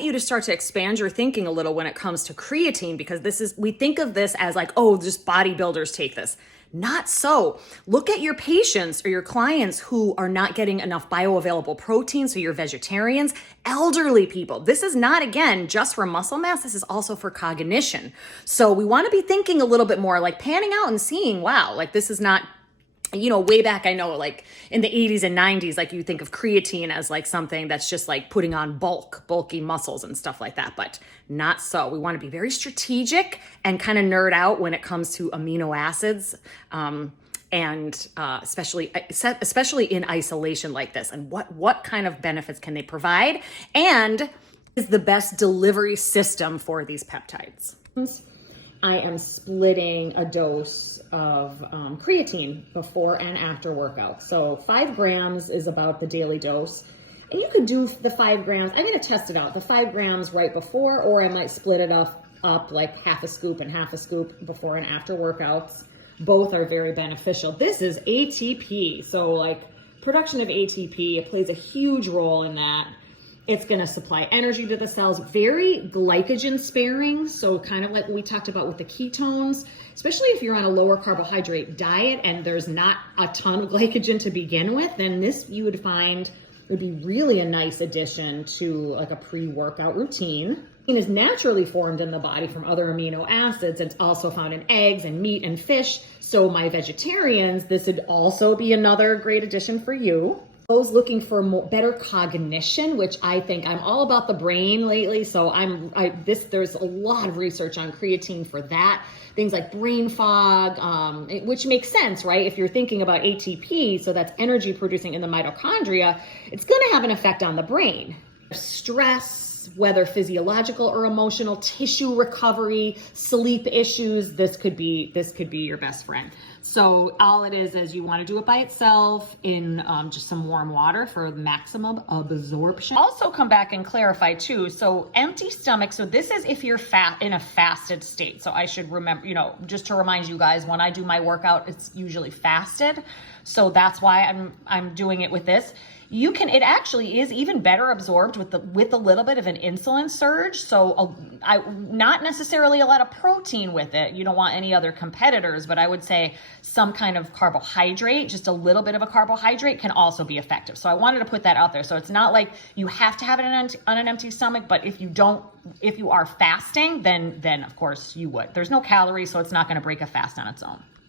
want you to start to expand your thinking a little when it comes to creatine, because we think of this as like, oh, just bodybuilders take this. Not so. Look at your patients or your clients who are not getting enough bioavailable protein. So your vegetarians, elderly people. This is not, again, just for muscle mass. This is also for cognition. So we want to be thinking a little bit more, like panning out and seeing, wow, like this is not, way back, I know, like in the 80s and 90s, like you think of creatine as like something that's just like putting on bulky muscles and stuff like that, but not so. We want to be very strategic and kind of nerd out when it comes to amino acids, and especially in isolation like this, and what kind of benefits can they provide, and is the best delivery system for these peptides. I am splitting a dose of creatine before and after workout. So 5 grams is about the daily dose. And you could do the 5 grams. I'm going to test it out. The 5 grams right before, or I might split it up like half a scoop and half a scoop before and after workouts. Both are very beneficial. This is ATP. So like production of ATP, it plays a huge role in that. It's going to supply energy to the cells, very glycogen sparing. So kind of like what we talked about with the ketones, especially if you're on a lower carbohydrate diet and there's not a ton of glycogen to begin with, then this you would find would be really a nice addition to like a pre-workout routine. It is naturally formed in the body from other amino acids. It's also found in eggs and meat and fish. So my vegetarians, this would also be another great addition for you. Those looking for better cognition, which I think I'm all about the brain lately. So there's a lot of research on creatine for that. Things like brain fog, which makes sense, right? If you're thinking about ATP, so that's energy producing in the mitochondria, it's going to have an effect on the brain. Stress, whether physiological or emotional, tissue recovery, sleep issues, this could be your best friend. So all it is you want to do it by itself in just some warm water for maximum absorption. Also come back and clarify too. So empty stomach. So this is if you're in a fasted state. So I should remember, just to remind you guys, when I do my workout, it's usually fasted. So that's why I'm doing it with this. It actually is even better absorbed with a little bit of an insulin surge. So not necessarily a lot of protein with it. You don't want any other competitors, but I would say some kind of carbohydrate, just a little bit of a carbohydrate can also be effective. So I wanted to put that out there. So it's not like you have to have it on an empty stomach, but if you are fasting, then of course you would. There's no calories, so it's not going to break a fast on its own.